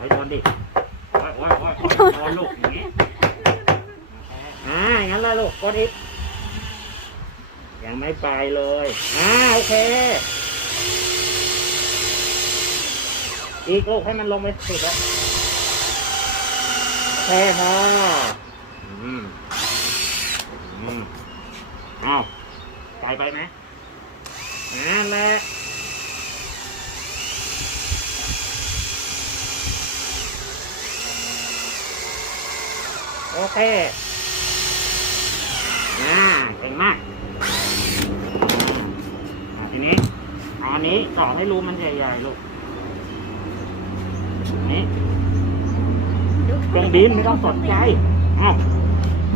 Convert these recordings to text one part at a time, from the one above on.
ให้โดนดิโอ้ยโอ้ยโอ้ยโอ้ยโดนลูกอย่างนี้อ่าอย่างนั้นเลยลูกกดอีกยังไม่ไปเลยอ่าโอเค อีกลูกให้มันลงไปสุดแล้วโอเคพออืมอืมเอาไกลไปไหมนั่นแหละ อเคอ่าเก่งมากทีนี้อันนี้ต่อให้รูมันใหญ่ๆลูกนนี้เครื่องบินไม่ต้องสนใจเอา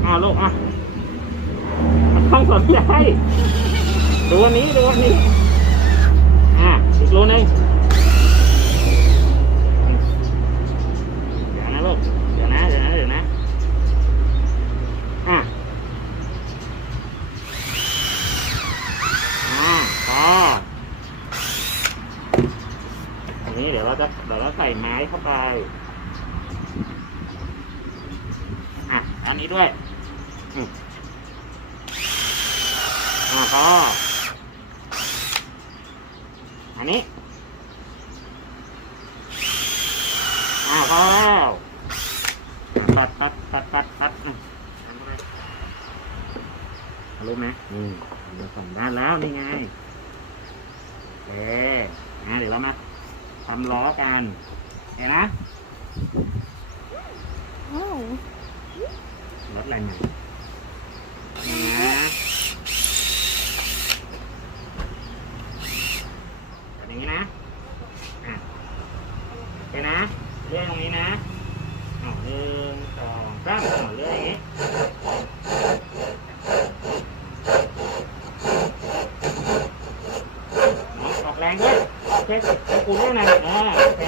เอาลูกอะไม่ต้องสนใจดูอันนี้ดูอันนี้อ่าอีกรูหนึงเดี๋ยวนะลูก เดี๋ยวนะ เดี๋ยวนะ เดี๋ยวนะ อะ อ่าพออันนี้ เดี๋ยวเราจะเดี๋ยวเราใส่ไม้เข้าไป อะ อันนี้ด้วยอืมอ่าพออันนี้ อ่าพอแล้วปัดปัดปัดปัดปัดอะรู้ไหมอืมเดี๋ยวสองด้านแล้วนี่ไงโอเคอะเดี๋ยวเรามา ทำล้อกัน เห็นนะอ้าวรถอะไรใหม่นี่นะแบบนี้นะ อะโอเคนะ เลื่อนตรงนี้นะเอาหนึ่งสองสามเอาเลื่อนอย่างนี้น้องออกแรงด้วยเช็คให้คุณด้วยนะอ่าโอเค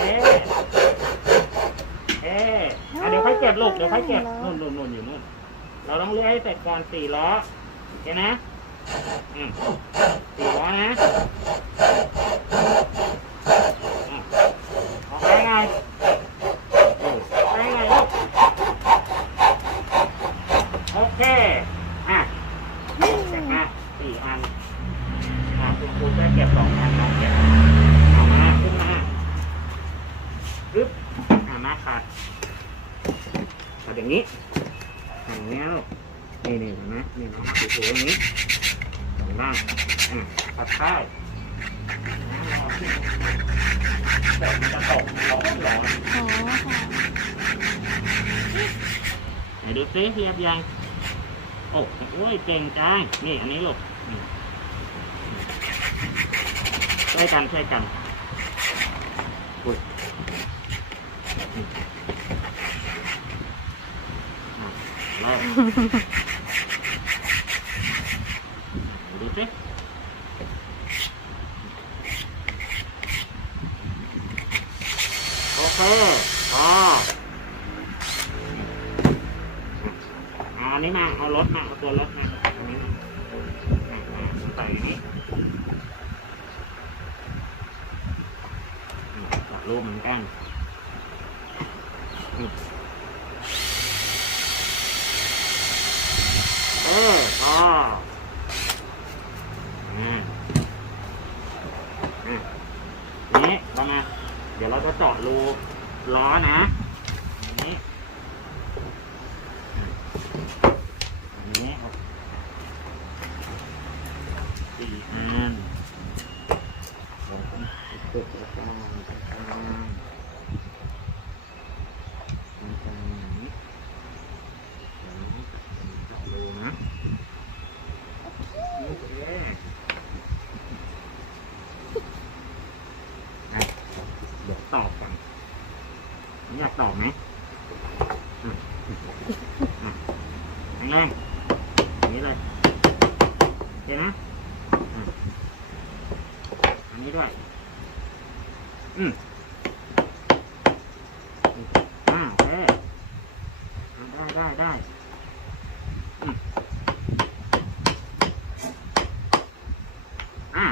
เอ๊ะอะเดี๋ยวค่อยเก็บลูกเดี๋ยวค่อยเก็บนู่นนู่นนู่นอยู่นู่นเราต้องเลื่อยให้เสร็จก่อนสี่ล้อโอเคนะอืมสี่ล้อนะอะออกแรงไงเออออกแรงไงลูกโอเค อะเสร็จนะสี่อัน อะคุณครูช่วยเก็บสองอันน้องเก็บเอามาขึ้นมาปึ๊บอะมาขาดขาด อย่างนี้อย่างนี้ลูกนี่นี่เห็นไหมนี่นะถูๆอย่างนี้สองด้านอะตัดข้าวเดี๋ยวมันจะตกร้อนร้อนอ๋อค่ะไหนดูซิเรียบยังโอ้โอ้ยเก่งจังนี่อันนี้ลูกช่วยกันช่วยกันอุ้ยนี่อะเริ่ม ดูสิโอเคพอเอาอันนี้มา เอารถมา เอาตัวรถมาอันนี้มาอะอะใส่อย่างนี้อะจับรูปเหมือนกันอืมเอ อ๋ออ่าอะนี้เรามาเดี๋ยวเราจะเจาะรูล้อนะอันนี้อันนี้เอาสี่อันลงตรงจุดตรงกลางตรงกลางตรงกลางอย่างนี้เดี๋ยวเราเจาะรูนะโอเค อะเดี๋ยวตอบกันไม่อยากตอบไหมอะอะแรงๆ อย่างนี้เลยเห็นไหมอันนี้ด้วย อืมอ่าโอเคได้ได้ได้อืมอ่า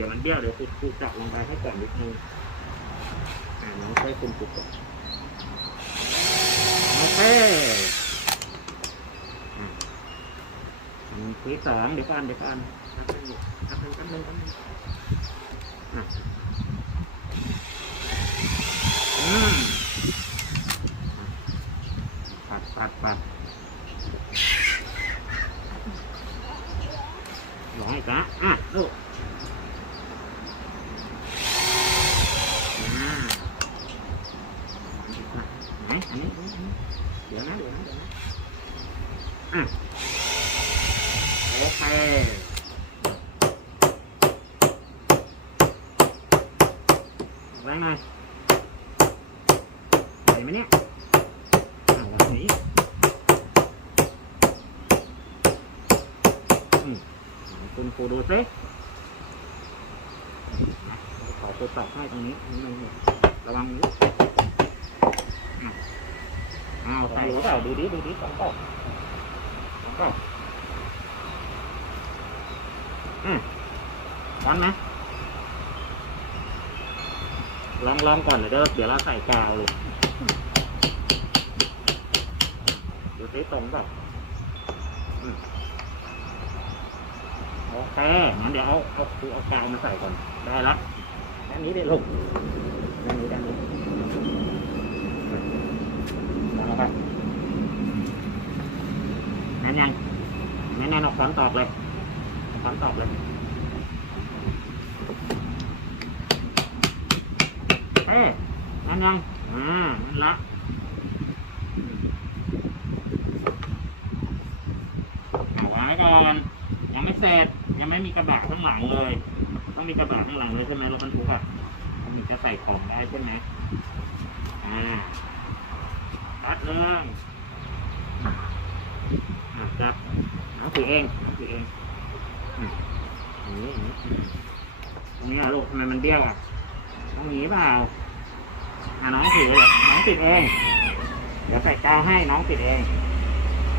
เบี้ยวเดี๋ยวคุณครูจับลงไปให้ก่อนนิดนึงอ่าน้องช่วยคุณครูก่อนโอเคอะอันที่สองเดี๋ยวก่อนเดี๋ยวก่อนพับหนึ่งพับหนึ่งพักหนึ่งพักหนึ่งอะอืมปัดปัดปัดร้อยจ้ะอะลูก อ่าไหนอันนี้อันนี้อันนี้ เดี๋ยวนะเดี๋ยวนะเดี๋ยวนะอะโอเคไว้หน่อยไหวไหมเนี่ยอะวางนี้อืมไหนคุณครูดูซินะขอตัวตอบให้ตรงนี้นิดนึงเนี่ยระวังนิ้ว อ้าวใส่หรือเปล่าดูดิดูดิสองกล่องสองกล่องอืมร้อนไหมลองลองก่อนเดี๋ยวเดี๋ยวเราใส่กาวเลยดูสิตรงเปล่าโอเคงั้นเดี๋ยวเอาเอาคือเอากาวมาใส่ก่อน ได้ละด้านนี้ดิลูกด้านนี้ด้านนี้ มาแล้วครับแน่นยังแน่นแน่นเอาค้อนตอกเลยเอาค้อนตอกเลยเอ้ยนั่นยังอ่านั่นละเอาไว้ก่อนยังไม่เสร็จยังไม่มีกระบะข้างหลังเลย ต้องมีกระบะข้างหลังเลยใช่ไหมรถบรรทุกอะมันถึงจะใส่ของได้ใช่ไหมอ่า ตัดเองอะครับน้องถือเองน้องถือเองอืมอย่างนี้อย่างนี้ตรงนี้อะลูกทำไมมันเบี้ยวอะต้องหนีเปล่าอะน้องถือน้องติดเอง เดี๋ยวใส่กาวให้น้องติดเอง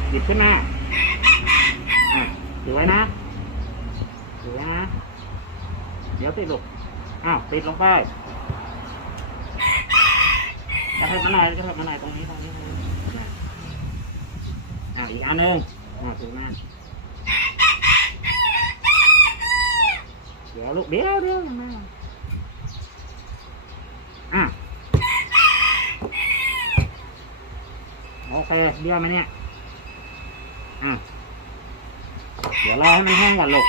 หยิบขึ้นมาอะถือไว้นะถือไว้นะ เดี๋ยวติดลูกอ้าวติดลงไป จะเถิบมาหน่อยจะเถิบมาหน่อยตรงนี้ตรงนี้ตรงนี้อ้าวอีกอันหนึ่งอ้าถึงนั่นเดี๋ยวลูกเดี๋ยวเดี๋ยวยังไงอะโอเคเบี้ยวไหมเนี่ยอะเดี๋ยวรอให้มันแห้งก่อนลูก